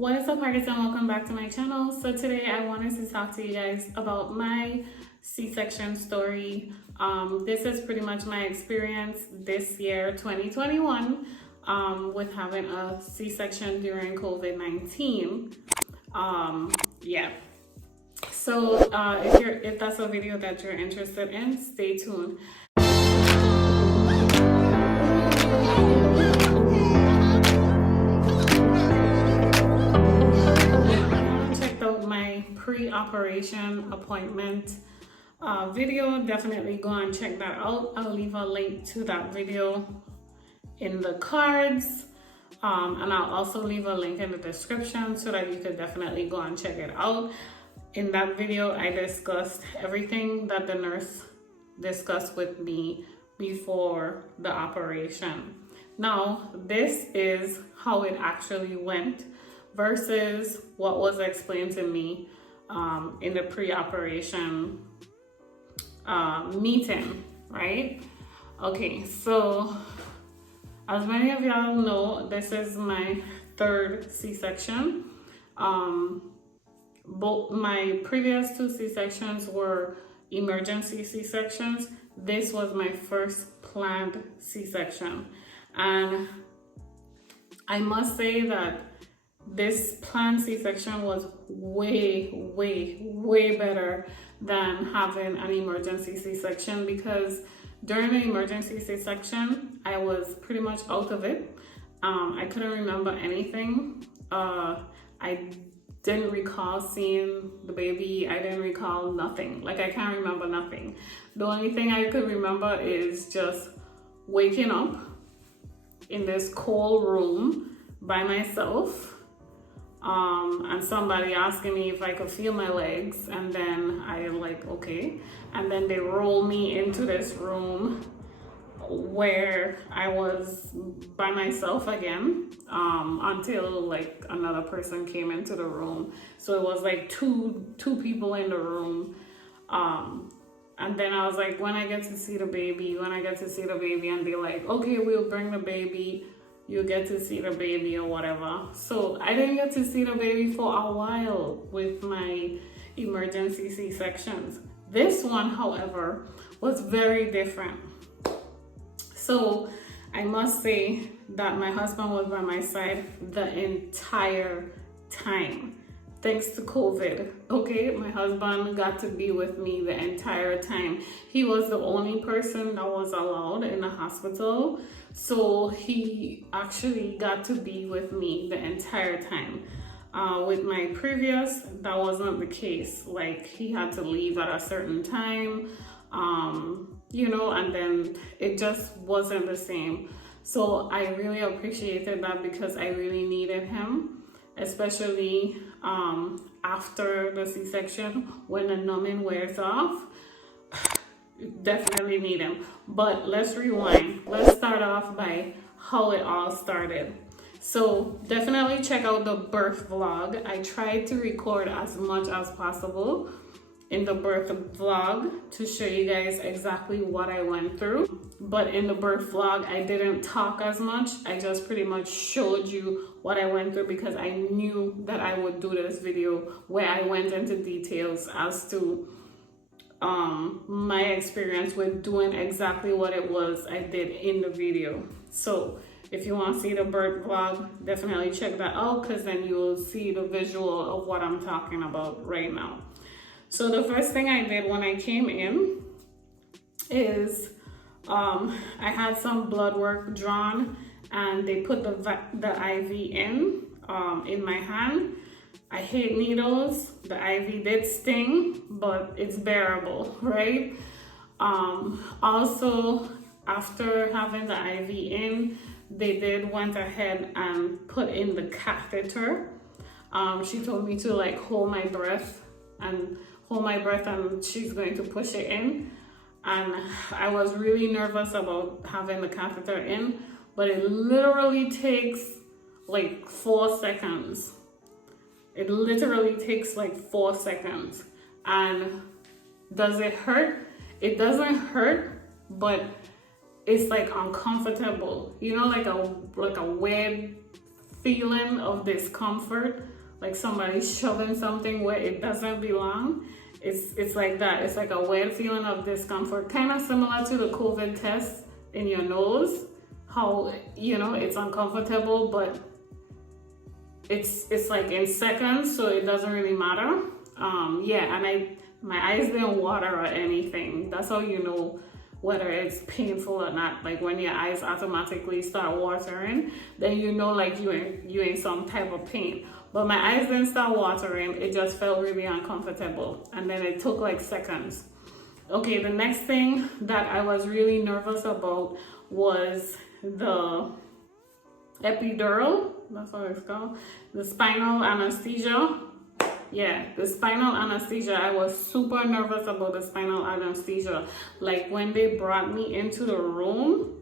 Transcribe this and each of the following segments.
What is up, artists, and welcome back to my channel. So today I wanted to talk to you guys about my C-section story. This is pretty much my experience this year, 2021, with having a C-section during COVID-19. Yeah. So if that's a video that you're interested in, stay tuned. Pre-operation appointment video. Definitely go and check that out. I'll leave a link to that video in the cards, and I'll also leave a link in the description so that you could definitely go and check it out. In that video, I discussed everything that the nurse discussed with me before the operation. Now, this is how it actually went versus what was explained to me in the pre-operation meeting, right? Okay, so as many of y'all know, this is my third C-section. Both my previous two C-sections were emergency C-sections. This was my first planned C-section, and I must say that this planned C-section was way better than having an emergency C-section, because during the emergency C-section, I was pretty much out of it. I couldn't remember anything. I didn't recall seeing the baby. I didn't recall nothing. Like, I can't remember nothing. The only thing I could remember is just waking up in this cold room by myself, and somebody asking me if I could feel my legs, and then I like, okay, and then they roll me into this room where I was by myself again, until like another person came into the room. So it was like two people in the room, and then I was like, when I get to see the baby, and be like, okay, we'll bring the baby, you get to see the baby or whatever. So I didn't get to see the baby for a while with my emergency C-sections. This one, however, was very different. So I must say that my husband was by my side the entire time. Thanks to COVID, okay? My husband got to be with me the entire time. He was the only person that was allowed in the hospital, so he actually got to be with me the entire time. With my previous, that wasn't the case. Like, he had to leave at a certain time, and then it just wasn't the same. So I really appreciated that, because I really needed him, especially after the C-section, when the numbing wears off. Definitely need him. But let's rewind. Let's start off by how it all started. So definitely check out the birth vlog. I tried to record as much as possible in the birth vlog to show you guys exactly what I went through. But in the birth vlog, I didn't talk as much. I just pretty much showed you what I went through, because I knew that I would do this video where I went into details as to my experience with doing exactly what it was I did in the video. So if you want to see the birth vlog, definitely check that out, because then you will see the visual of what I'm talking about right now. So the first thing I did when I came in is I had some blood work drawn, and they put the IV in my hand. I hate needles. The IV did sting, but it's bearable, right? Also, after having the IV in, they went ahead and put in the catheter. She told me to like hold my breath, and she's going to push it in. And I was really nervous about having the catheter in, but it literally takes like 4 seconds. It literally takes like 4 seconds. And does it hurt? It doesn't hurt, but it's like uncomfortable. You know, like a weird feeling of discomfort, like somebody shoving something where it doesn't belong. It's like that. It's like a weird feeling of discomfort, kind of similar to the COVID test in your nose, how, you know, it's uncomfortable, but it's like in seconds, so it doesn't really matter. Yeah, and my eyes didn't water or anything. That's how you know whether it's painful or not. Like when your eyes automatically start watering, then you know like you in some type of pain. But my eyes didn't start watering, it just felt really uncomfortable. And then it took like seconds. Okay, the next thing that I was really nervous about was the epidural, that's what it's called, the spinal anesthesia. Yeah, the spinal anesthesia. I was super nervous about the spinal anesthesia. Like when they brought me into the room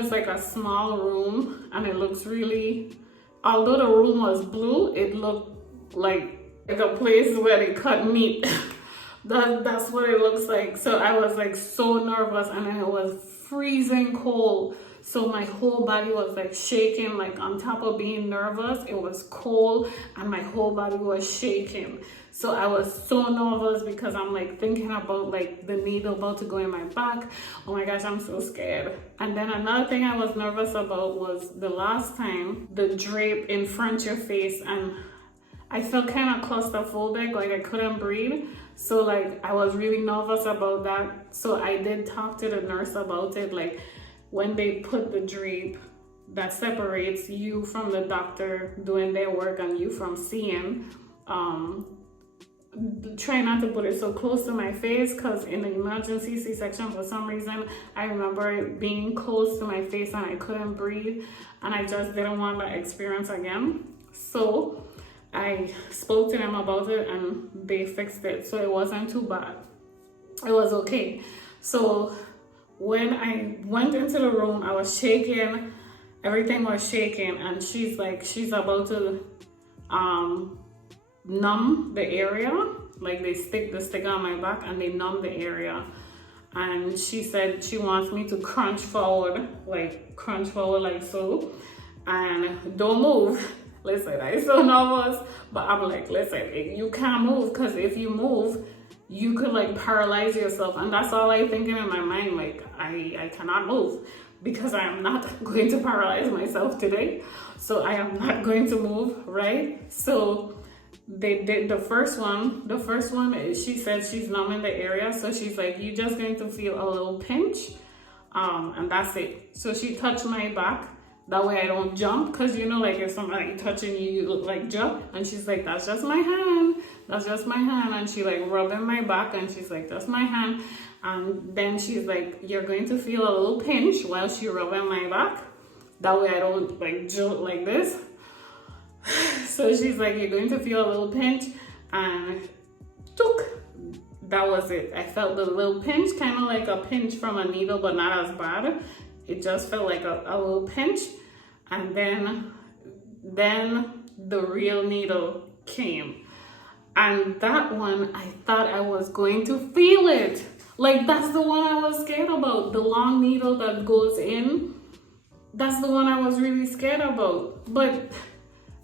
is like a small room, and it looks really, although the room was blue, it looked like a place where they cut meat. That's what it looks like. So I was like so nervous, and then it was freezing cold. So my whole body was like shaking, like on top of being nervous, it was cold and my whole body was shaking. So I was so nervous because I'm like thinking about like the needle about to go in my back. Oh my gosh, I'm so scared. And then another thing I was nervous about was the last time, the drape in front of your face, and I felt kind of claustrophobic, like I couldn't breathe. So like I was really nervous about that. So I did talk to the nurse about it, like when they put the drape that separates you from the doctor doing their work and you from seeing, try not to put it so close to my face, because in the emergency C-section, for some reason, I remember it being close to my face and I couldn't breathe, and I just didn't want that experience again. So I spoke to them about it and they fixed it, so it wasn't too bad. It was okay. So when I went into the room, I was shaking, everything was shaking, and she's about to numb the area, like they stick the stick on my back and they numb the area. And she said she wants me to crunch forward like so, and don't move. Listen, I'm so nervous, but I'm like, listen, you can't move, because if you move, you could like paralyze yourself. And that's all I'm thinking in my mind, like I cannot move because I am not going to paralyze myself today. So I am not going to move, right? So they did the first one. The first one, she said she's numbing the area. So she's like, you're just going to feel a little pinch, and that's it. So she touched my back. That way I don't jump, because you know, like if somebody touching you, you look like jump. And she's like, that's just my hand. That's just my hand. And she like rubbing my back, and she's like, that's my hand. And then she's like, you're going to feel a little pinch while she rubbing my back. That way I don't like jolt like this. So she's like, you're going to feel a little pinch, and that was it. I felt the little pinch, kind of like a pinch from a needle, but not as bad. It just felt like a little pinch. And then the real needle came. And that one, I thought I was going to feel it. Like, that's the one I was scared about. The long needle that goes in. That's the one I was really scared about. But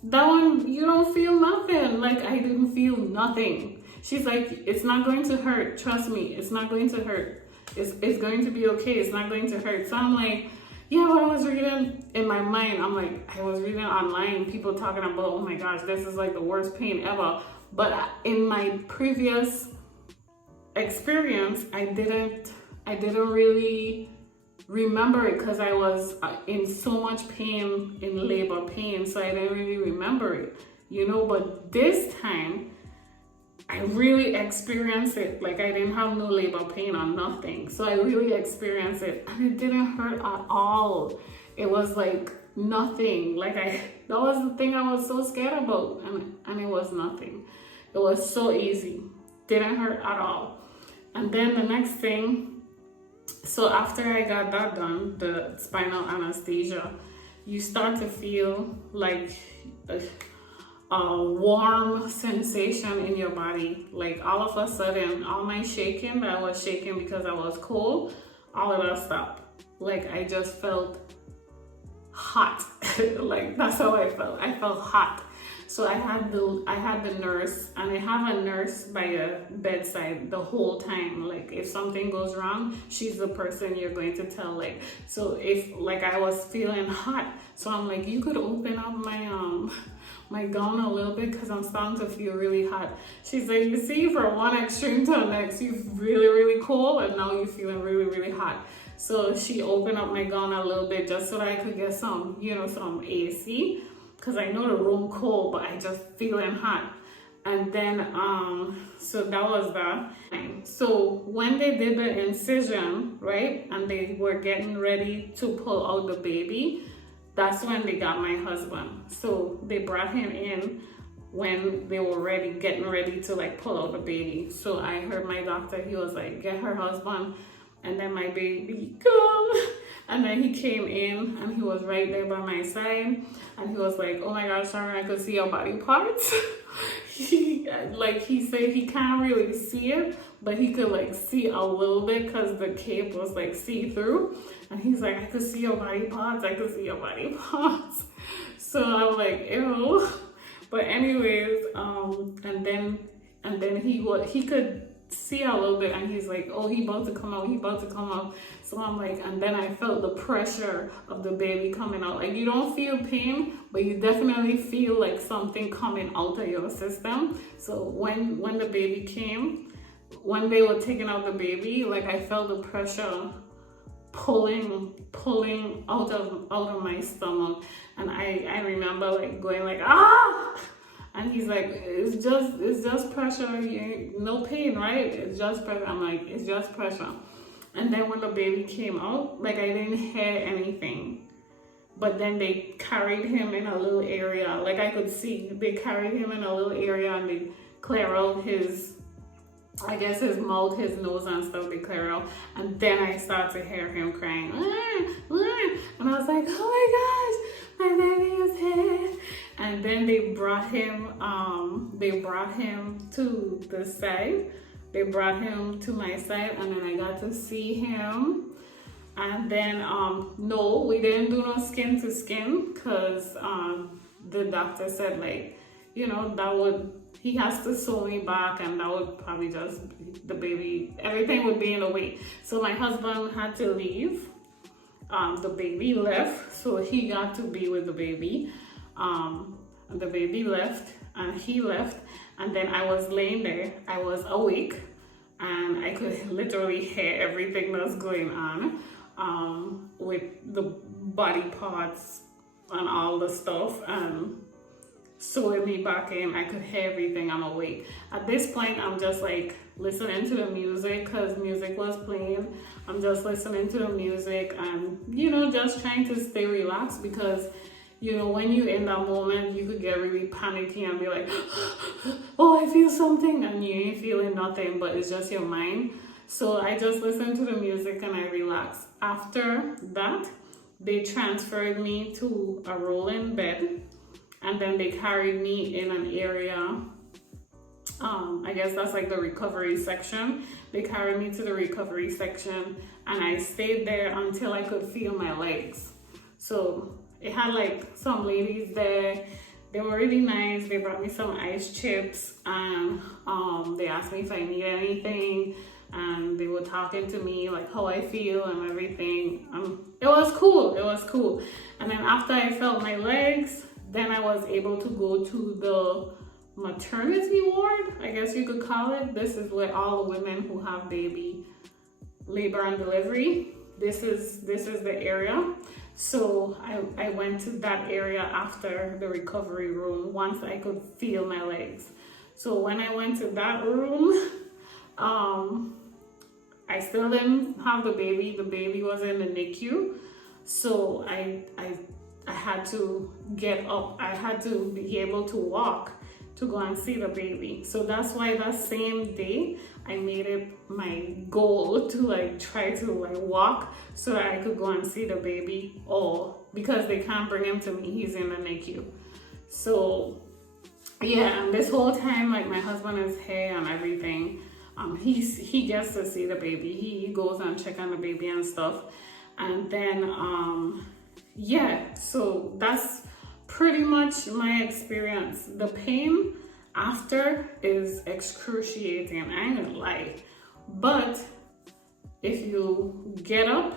that one, you don't feel nothing. Like, I didn't feel nothing. She's like, it's not going to hurt. Trust me, it's not going to hurt. It's going to be okay. It's not going to hurt. So I'm like, yeah, I was reading in my mind. I'm like, I was reading online, people talking about, oh my gosh, this is like the worst pain ever. But in my previous experience, I didn't really remember it, because I was in so much pain, in labor pain. So I didn't really remember it, you know. But this time, I really experienced it. Like, I didn't have no labor pain or nothing. So I really experienced it, and it didn't hurt at all. It was like nothing. Like, that was the thing I was so scared about, and it was nothing. It was so easy. Didn't hurt at all. And then the next thing, so after I got that done, the spinal anesthesia, you start to feel like a warm sensation in your body. Like, all of a sudden, all my shaking that I was shaking because I was cold, all of that stopped. Like, I just felt hot. Like that's how I felt. I felt hot. So I had the nurse, and I have a nurse by a bedside the whole time. Like if something goes wrong, she's the person you're going to tell. Like, so if like I was feeling hot, so I'm like, you could open up my gown a little bit because I'm starting to feel really hot. She's like, you see, from one extreme to the next, you're really, really cold, and now you're feeling really, really hot. So she opened up my gown a little bit just so that I could get some, you know, some AC, because I know the room cold, but I just feeling hot. And then, so that was that. So when they did the incision, right, and they were getting ready to pull out the baby, that's when they got my husband. So they brought him in when they were getting ready to like pull out the baby. So I heard my doctor, he was like, get her husband, and then my baby come. And then he came in and he was right there by my side, and he was like, oh my gosh, Sharon, I could see your body parts. He said he can't really see it, but he could like see a little bit because the cape was like see-through. And he's like, I could see your body parts, I could see your body parts. So I'm like, ew. But anyways, and then he could see a little bit, and he's like, oh, he about to come out. So I'm like, and then I felt the pressure of the baby coming out. Like, you don't feel pain, but you definitely feel like something coming out of your system. So when the baby came, when they were taking out the baby, like I felt the pressure pulling out of my stomach. And I remember like going like, ah. And he's like, it's just pressure, no pain, right? It's just pressure. I'm like, it's just pressure. And then when the baby came out, like I didn't hear anything. But then they carried him in a little area. Like I could see, they carried him in a little area, and they clear out his, I guess his mouth, his nose and stuff, they clear out. And then I started to hear him crying. And I was like, oh my gosh, my baby is here. And then they brought him to the side. They brought him to my side, and then I got to see him. And then, no, we didn't do no skin to skin, because the doctor said, like, you know, he has to sew me back, and that would probably just, the baby, everything would be in the way. So my husband had to leave. The baby left, so he got to be with the baby. The baby left, and he left, and then I was laying there. I was awake, and I could literally hear everything that's going on with the body parts and all the stuff, and sewing me back in. I could hear everything. I'm awake. At this point, I'm just like listening to the music, because music was playing. I'm just listening to the music and, you know, just trying to stay relaxed, because, you know, when you're in that moment, you could get really panicky and be like, oh, I feel something, and you ain't feeling nothing, but it's just your mind. So I just listened to the music and I relaxed. After that, they transferred me to a rolling bed, and then they carried me in an area, I guess that's like the recovery section. They carried me to the recovery section, and I stayed there until I could feel my legs. So it had like some ladies there. They were really nice. They brought me some ice chips, and they asked me if I need anything, and they were talking to me like how I feel and everything. It was cool. And then after I felt my legs, then I was able to go to the maternity ward, I guess you could call it. This is where all the women who have baby, labor and delivery, this is the area. So I went to that area after the recovery room once I could feel my legs. So when I went to that room, I still didn't have the baby. The baby was in the NICU. So I had to get up. I had to be able to walk to go and see the baby. So that's why that same day I made it my goal to like try to like walk so that I could go and see the baby, or because they can't bring him to me, he's in the NICU. So yeah, and this whole time like my husband is here and everything. He gets to see the baby. He goes and check on the baby and stuff. And then yeah, so that's pretty much my experience. The pain after is excruciating, I ain't gonna lie. But if you get up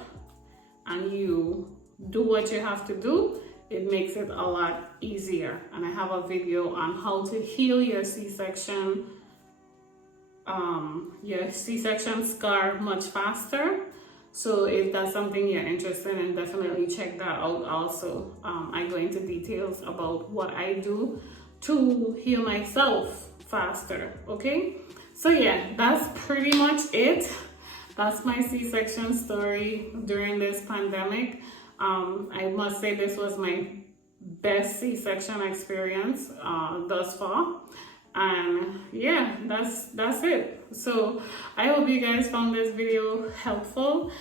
and you do what you have to do, it makes it a lot easier. And I have a video on how to heal your C-section scar much faster. So if that's something you're interested in, definitely check that out also. I go into details about what I do to heal myself faster, okay? So yeah, that's pretty much it. That's my C-section story during this pandemic. I must say this was my best C-section experience thus far. And yeah, that's it. So I hope you guys found this video helpful,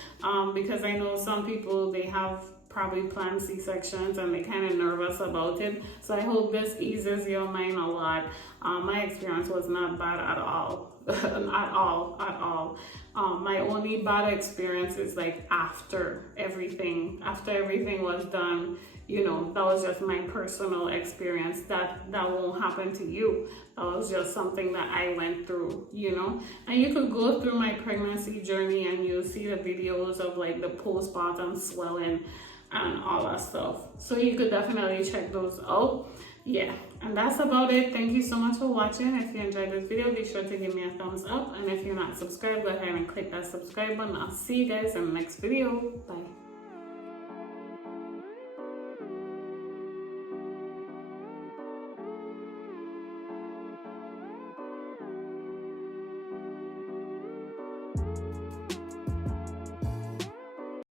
because I know some people, they have probably planned C-sections and they're kind of nervous about it. So I hope this eases your mind a lot. My experience was not bad at all. At all. My only bad experience is like after everything was done. You know, that was just my personal experience. That won't happen to you. That was just something that I went through, you know. And you could go through my pregnancy journey and you'll see the videos of like the postpartum swelling and all that stuff. So you could definitely check those out. Yeah, and that's about it. Thank you so much for watching. If you enjoyed this video, be sure to give me a thumbs up. And if you're not subscribed, go ahead and click that subscribe button. I'll see you guys in the next video. Bye.